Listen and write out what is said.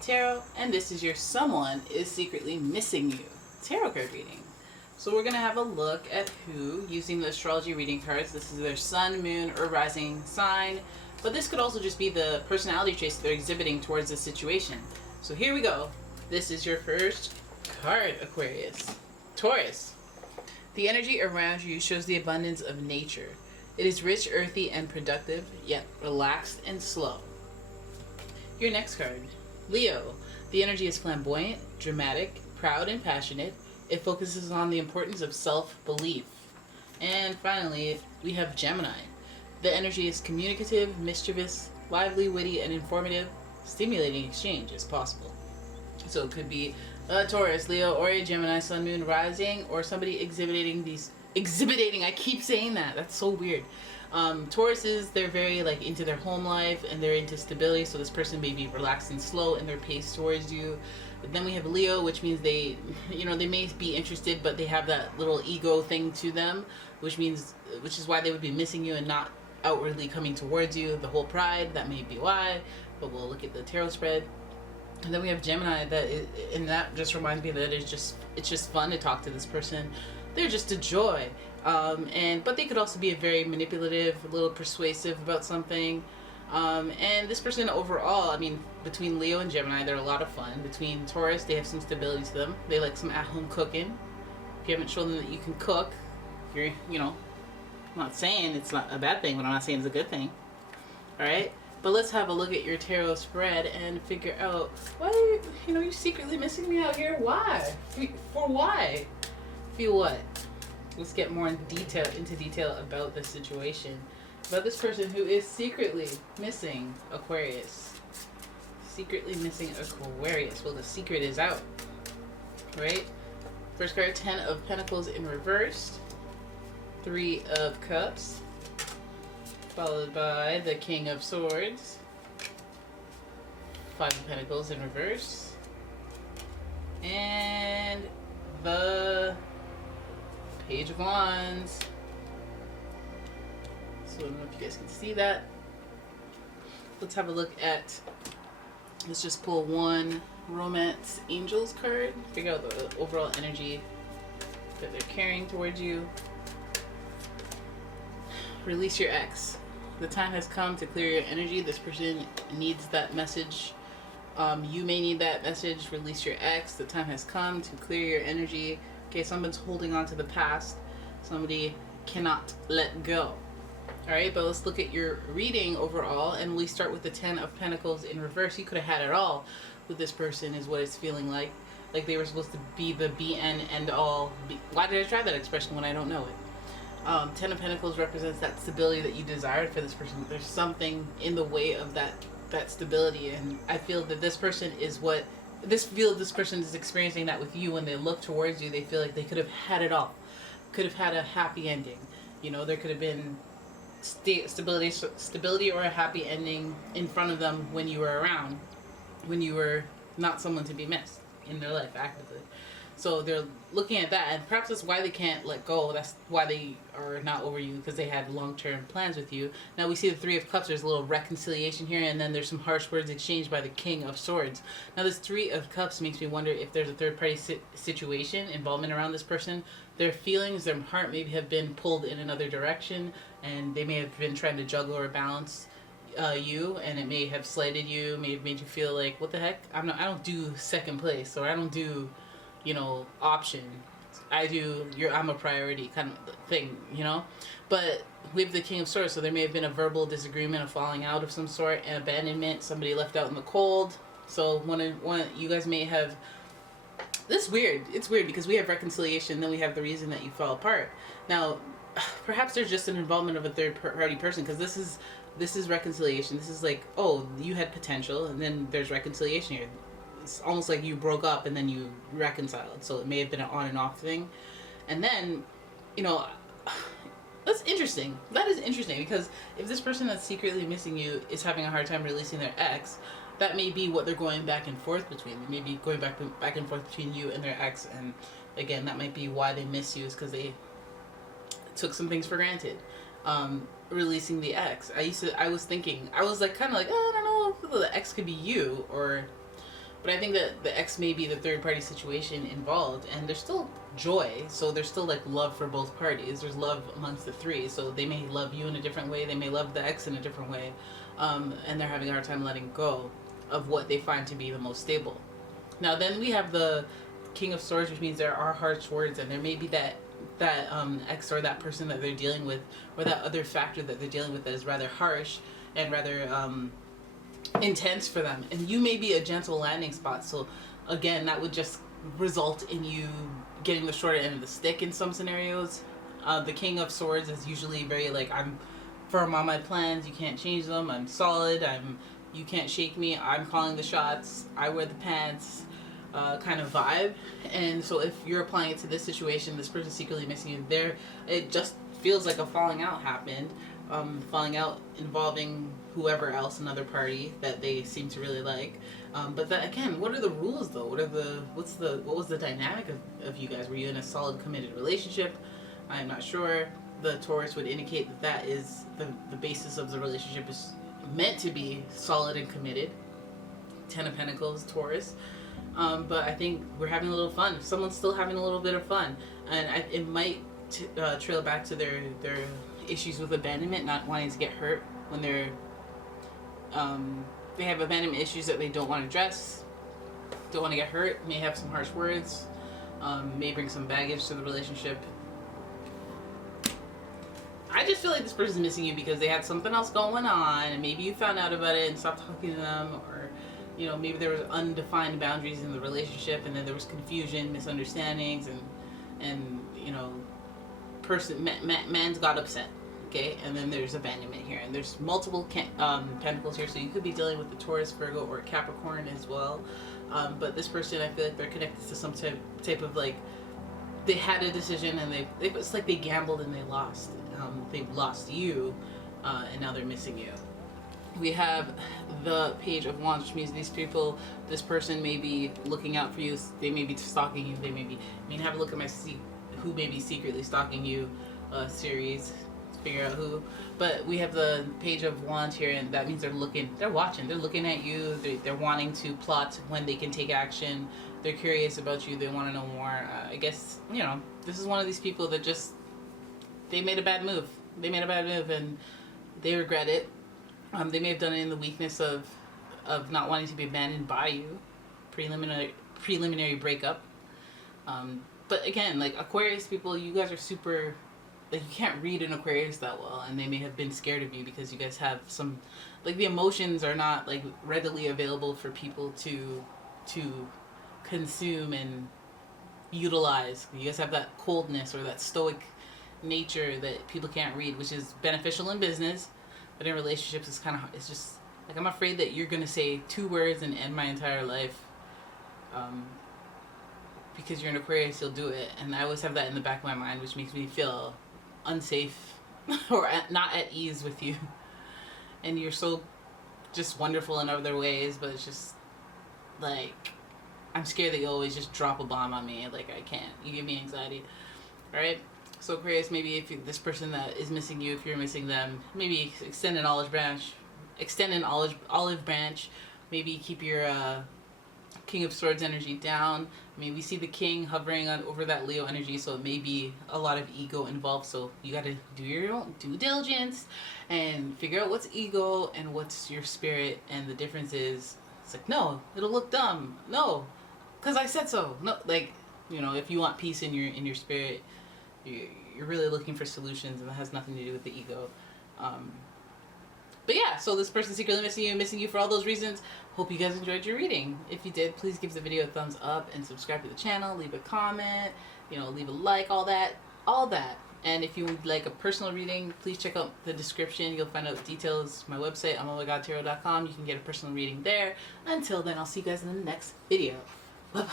Tarot, and this is your someone is secretly missing you tarot card reading. So we're going to have a look at who, using the astrology reading cards. This is their sun, moon, or rising sign, but this could also just be the personality traits that they're exhibiting towards this situation. So here we go. This is your first card, Aquarius. Taurus. The energy around you shows the abundance of nature. It is rich, earthy, and productive, yet relaxed and slow. Your next card, Leo. The energy is flamboyant, dramatic, proud, and passionate. It focuses on the importance of self-belief. And finally, we have Gemini. The energy is communicative, mischievous, lively, witty, and informative. Stimulating exchange is possible. So it could be a Taurus, Leo, or a Gemini, Sun, Moon, Rising, or somebody exhibiting, I keep saying that, that's so weird. Tauruses, they're very into their home life and they're into stability, so this person may be relaxed and slow in their pace towards you. But then we have Leo, which means they may be interested, but they have that little ego thing to them, which is why they would be missing you and not outwardly coming towards you. The whole pride, that may be why, but we'll look at the tarot spread. And then we have Gemini, and that just reminds me that it's just fun to talk to this person. They're just a joy, but they could also be very manipulative, a little persuasive about something. And this person overall, between Leo and Gemini, they're a lot of fun. Between Taurus, they have some stability to them. They like some at-home cooking. If you haven't shown them that you can cook, I'm not saying it's not a bad thing, but I'm not saying it's a good thing. All right. But let's have a look at your tarot spread and figure out why you're secretly missing me out here. Why? For why? Feel what? Let's get more into detail about this situation, about this person who is secretly missing Aquarius. Secretly missing Aquarius. Well, the secret is out, right? First card, 10 of Pentacles in reverse, 3 of Cups, followed by the King of Swords, 5 of Pentacles in reverse, and the Page of Wands. So I don't know if you guys can see that. Let's have a look at, let's just pull one Romance Angels card, figure out the overall energy that they're carrying towards you. Release your ex. The time has come to clear your energy. This person needs that message. You may need that message. Release your ex. The time has come to clear your energy. Okay, someone's holding on to the past. Somebody cannot let go. All right, but let's look at your reading overall, and we start with the 10 of Pentacles in reverse. You could have had it all with this person, is what it's feeling like. Like they were supposed to be the be-end, end-all. Why did I try that expression when I don't know it? 10 of Pentacles represents that stability that you desired for this person. There's something in the way of that stability, and I feel that this person is this person is experiencing that with you. When they look towards you, they feel like they could have had it all, could have had a happy ending. There could have been stability or a happy ending in front of them when you were around, when you were not someone to be missed in their life actively. So they're looking at that, and perhaps that's why they can't let go. That's why they are not over you, because they had long-term plans with you. Now we see the 3 of Cups. There's a little reconciliation here, and then there's some harsh words exchanged by the King of Swords. Now this 3 of Cups makes me wonder if there's a third-party situation, involvement around this person. Their feelings, their heart maybe have been pulled in another direction, and they may have been trying to juggle or balance you, and it may have slighted you, may have made you feel like, what the heck? I don't do second place, or I don't do option. I'm a priority kind of thing, But we have the King of Swords, so there may have been a verbal disagreement, a falling out of some sort, an abandonment, somebody left out in the cold. So one you guys may have, it's weird because we have reconciliation, then we have the reason that you fell apart. Now, perhaps there's just an involvement of a third party person, because this is reconciliation. This is like, oh, you had potential, and then there's reconciliation here. It's almost like you broke up and then you reconciled, so it may have been an on and off thing. And then that's interesting. That is interesting, because if this person that's secretly missing you is having a hard time releasing their ex, that may be what they're going back and forth between. They may be going back and forth between you and their ex, and again, that might be why they miss you, is because they took some things for granted. Releasing the ex. I was thinking, I was like, kind of like, oh, I don't know if the ex could be you, or But I think that the ex may be the third party situation involved, and there's still joy. So there's still like love for both parties. There's love amongst the three. So they may love you in a different way. They may love the ex in a different way, and they're having a hard time letting go of what they find to be the most stable. Now then we have the King of Swords, which means there are harsh words, and there may be that ex or that person that they're dealing with, or that other factor that they're dealing with that is rather harsh and rather intense for them, and you may be a gentle landing spot. So again, that would just result in you getting the shorter end of the stick in some scenarios. The King of Swords is usually very like, I'm firm on my plans, you can't change them, I'm solid, you can't shake me, I'm calling the shots, I wear the pants kind of vibe. And so if you're applying it to this situation, this person's secretly missing you, there it just feels like a falling out happened. Falling out involving whoever else, another party that they seem to really like. But that, again, what are the rules though? What was the dynamic of you guys? Were you in a solid committed relationship? I'm not sure. The Taurus would indicate that that is the basis of the relationship is meant to be solid and committed. 10 of Pentacles, Taurus. But I think we're having a little fun. Someone's still having a little bit of fun, and it might trail back to their issues with abandonment, not wanting to get hurt when they have abandonment issues that they don't want to address, don't want to get hurt, may have some harsh words, may bring some baggage to the relationship. I just feel like this person's missing you because they had something else going on, and maybe you found out about it and stopped talking to them, or maybe there was undefined boundaries in the relationship, and then there was confusion, misunderstandings, and man's got upset. Okay, and then there's abandonment here, and there's multiple pentacles here, so you could be dealing with the Taurus, Virgo, or Capricorn as well. But this person, I feel like they're connected to some type of like, they had a decision and it's like they gambled and they lost. They've lost you, and now they're missing you. We have the Page of Wands, which means this person may be looking out for you. They may be stalking you. They may be. Have a look at who may be secretly stalking you. Series. Figure out who. But we have the Page of Wands here, and that means they're watching, they're looking at you, they're wanting to plot when they can take action, they're curious about you, they want to know more. I guess this is one of these people that just they made a bad move and they regret it. They may have done it in the weakness of not wanting to be abandoned by you, preliminary breakup. But again, like Aquarius people, you guys are super, like, you can't read an Aquarius that well, and they may have been scared of you because you guys have some, like, the emotions are not like readily available for people to consume and utilize. You guys have that coldness or that stoic nature that people can't read, which is beneficial in business, but in relationships it's just like, I'm afraid that you're gonna say 2 words and end my entire life. Because you're an Aquarius, you'll do it, and I always have that in the back of my mind, which makes me feel unsafe or not at ease with you. And you're so just wonderful in other ways, but it's just like, I'm scared that you always just drop a bomb on me. Like, I can't. You give me anxiety. All right. So Aquarius, maybe if this person that is missing you, if you're missing them, maybe extend an olive branch. Maybe keep your King of Swords energy down. I mean, we see the King hovering over that Leo energy, so it may be a lot of ego involved. So you got to do your own due diligence and figure out what's ego and what's your spirit. And the difference is, it's like, no, it'll look dumb. No, because I said so. No, like, if you want peace in your spirit, you're really looking for solutions, and that has nothing to do with the ego. But yeah, so this person's secretly missing you for all those reasons. Hope you guys enjoyed your reading. If you did, please give the video a thumbs up and subscribe to the channel. Leave a comment, leave a like, all that. And if you would like a personal reading, please check out the description. You'll find out the details. My website, umomgtarot.com. You can get a personal reading there. Until then, I'll see you guys in the next video. Bye-bye.